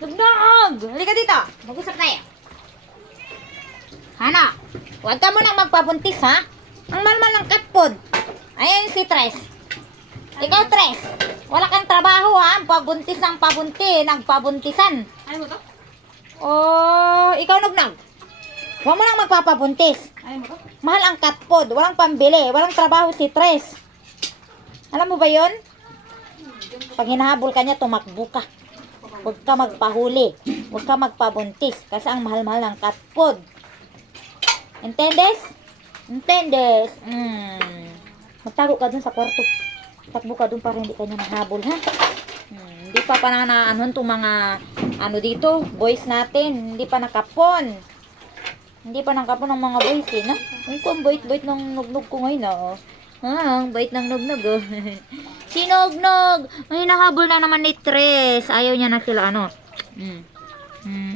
Nagnaag! Halika dito. Mag-usap tayo. Hana, huwag ka mo nang magpabuntis, ha? Ang malmal ng katpod. Ayan si Tres. Ikaw, Tres. Wala kang trabaho, ha? Pabuntis ang pabunti. Nagpabuntisan. Ayaw mo to? Oh, ikaw, Nugnag. Huwag mo nang magpapabuntis. Ayaw mo to? Mahal ang katpod. Walang pambili. Walang trabaho si Tres. Alam mo ba yon? Pag hinahabol ka niya, tumakbo ka. Huwag ka magpahuli. Huwag ka magpabuntis. Kasi ang mahal-mahal ng katpod. Entendes? Entendes? Magtago ka dun sa kwarto. Takbo ka dun para hindi ka niya mahabol, ha? Hindi pa pananaanon itong mga ano dito, boys natin. Hindi pa nakapon. Hindi pa nakapon ang mga boys, eh, no? Ay, kung bait-bait ng nugnog ko ngayon, oh. Ang bait ng nugnog, oh. Si Nugnog! Ay, nahabol na naman ni Tres. Ayaw niya na sila, ano?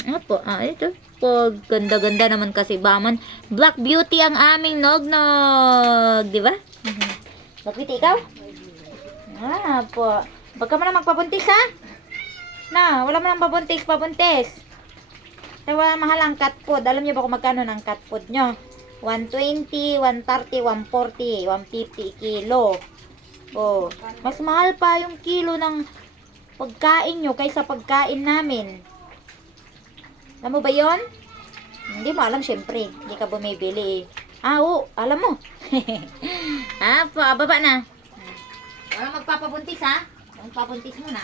Ano po? Ito. Po, ganda-ganda naman kasi baman. Black Beauty ang aming Nugnog. Di ba? Black Beauty, ikaw? Po. Huwag ka mo na magpabuntis, ha? Na, wala mo nang pabuntis. Kaya mahal ang cat food. Alam niyo ba kung magkano ng cat food nyo? 120, 130, 140, 150 kilo. Oh, mas mahal pa yung kilo ng pagkain nyo kaysa pagkain namin. Alam mo ba yon? Hindi mo alam, syempre. Hindi ka bumibili. Oo, alam mo. Baba na. Wala magpapabuntis, ha? Magpapabuntis mo na.